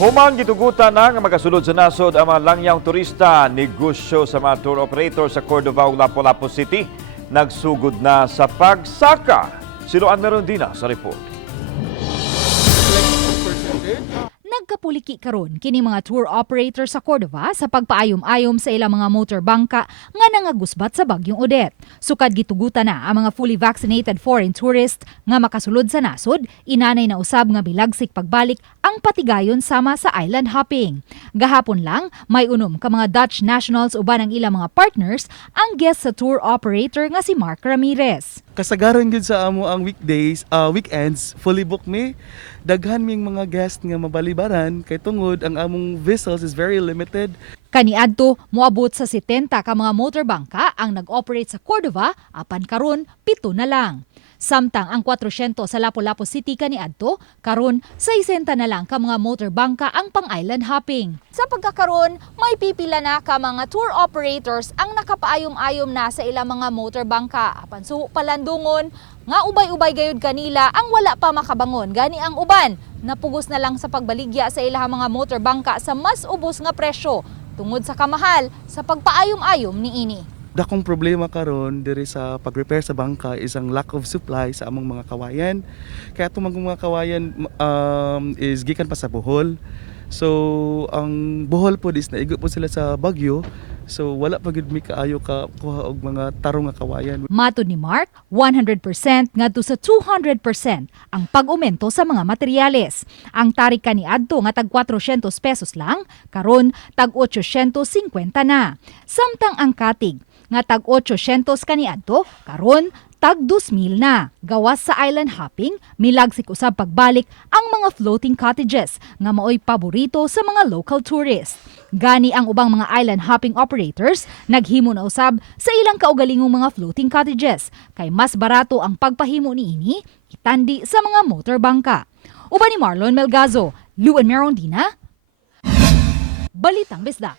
Human gitugutan na nga magasulod sa nasod ang mga langyang turista, negosyo sa mga tour operator sa Cordova ug Lapu-Lapu City nagsugod na sa pagsaka. Siloan Merondina sa report. Nagkapuliki karon kini mga tour operator sa Cordova sa pagpaayom-ayom sa ilang mga motorbangka nga nangagusbat sa bagyong Odette. Sukad gitugutan na ang mga fully vaccinated foreign tourists nga makasulod sa nasod, inanay na usab nga bilagsik pagbalik ang patigayon sama sa island hopping. Gahapon lang, may unom ka mga Dutch nationals uban ang ilang mga partners ang guest sa tour operator nga si Mark Ramirez. Kasagaran gud sa amo ang weekends, fully booked me. Daghan ming mga guest nga mabalibaran kay tungod ang among vessels is very limited. Kaniadto, moabot sa 70 ka mga motorbangka ang nag-operate sa Cordova, apan karon 7 na lang. Samtang ang 400 sa Lapu-Lapu City kaniadto, karon 60 na lang ka mga motorbangka ang pang-island hopping. Sa pagkakaroon, may pipila na ka mga tour operators ang nakapaayom-ayom na sa ilang mga motorbangka. Apan suho palandungon, nga ubay-ubay gayud kanila ang wala pa makabangon. Gani ang uban, napugos na lang sa pagbaligya sa ilang mga motorbangka sa mas ubos nga presyo tungod sa kamahal sa pagpaayom-ayom niini. Dakong problema karon diri sa pag-repair sa bangka is ang lack of supply sa among mga kawayan. Kaya itong mga kawayan is gikan pa sa Bohol. So ang Bohol po is naigo po sila sa Bagyo. So wala pa gid mi kaayo ka kuha og mga tarong nga kawayan. Matod ni Mark, 100% ngadto sa 200% ang pag-aumento sa mga materyales. Ang tarik kaniadto nga tag 400 pesos lang, karon tag 850 na. Samtang ang katig nga tag 800 kaniadto, karon tag 2,000 na. Gawas sa island hopping, milagsik usab pagbalik ang mga floating cottages nga maoy paborito sa mga local tourists. Gani ang ubang mga island hopping operators naghimo na usab sa ilang kaugalingong mga floating cottages kay mas barato ang pagpahimo niini kitandi sa mga motorbangka. Uban ni Marlon Melgazo, Luan Merondina, Balitang Bisdak.